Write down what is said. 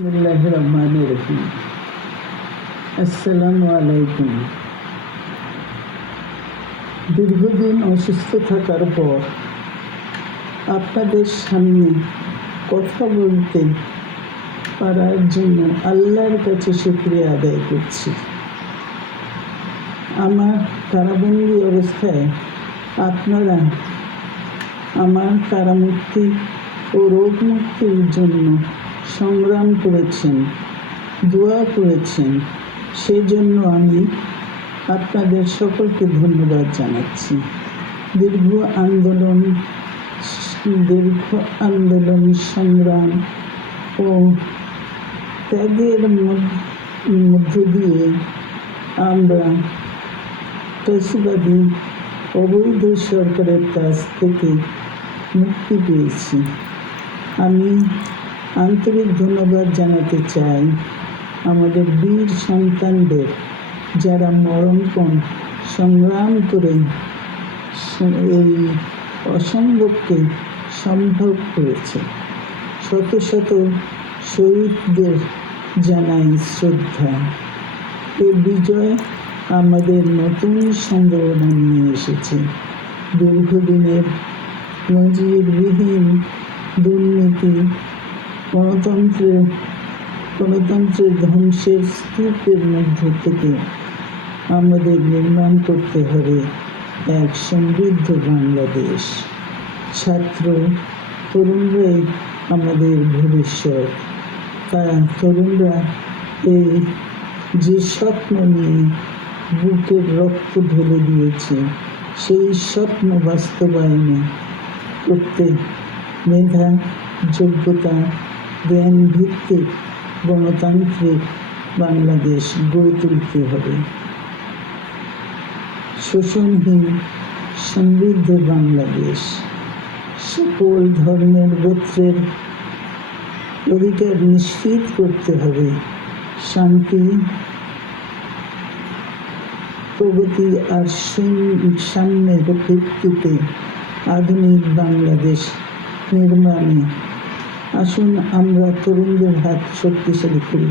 বিসমিল্লাহির রহমানির রহিম। আসসালামু আলাইকুম। দীর্ঘদিন অসুস্থ থাকার পর আপনাদের সামনে কথা বলতে পারার জন্য আল্লাহর কাছে শুকরিয়া আদায় করছি। আমার কারাবন্দী অবস্থায় আপনারা আমার কারামুক্তি ও রোগ মুক্তির জন্য সংগ্রাম করেছেন, দোয়া করেছেন। সেজন্য আমি আপনাদের সকলকে ধন্যবাদ জানাচ্ছি। দীর্ঘ আন্দোলন সংগ্রাম ও ত্যাগের মধ্য দিয়ে আমরা ফ্যাসিবাদী অবৈধ সরকারের কাছ থেকে মুক্তি পেয়েছি। আমি আন্তরিক ধন্যবাদ জানাতে চাই আমাদের বীর সন্তানদের, যারা মরণপণ সংগ্রাম করে এই অসম্ভবকে সম্ভব করেছে। শত শত শহীদদের জানাই শ্রদ্ধা। এই বিজয় আমাদের নতুন সম্ভাবনা নিয়ে এসেছে। দীর্ঘদিনের নজিরবিহীন দুর্নীতি, গণতন্ত্রের ধ্বংসের স্তূপের মধ্য থেকে আমাদের নির্মাণ করতে হবে এক সমৃদ্ধ বাংলাদেশ। ছাত্র তরুণরাই আমাদের ভবিষ্যৎ। তরুণরা এই যে স্বপ্ন নিয়ে বুকের রক্ত ঢেলে দিয়েছে, সেই স্বপ্ন বাস্তবায়নে করতে মেধা, যোগ্যতা, জ্ঞান ভিত্তিক গণতান্ত্রিক বাংলাদেশ গড়ে তুলতে হবে। শোষণহীন সমৃদ্ধ বাংলাদেশ। সকল ধর্মের গোত্রের অধিকার নিশ্চিত করতে হবে। শান্তি, প্রগতি আর সাম্যের ভিত্তিতে আধুনিক বাংলাদেশ নির্মাণে আসুন আমরা তরুণদের হাত শক্তিশালী করি।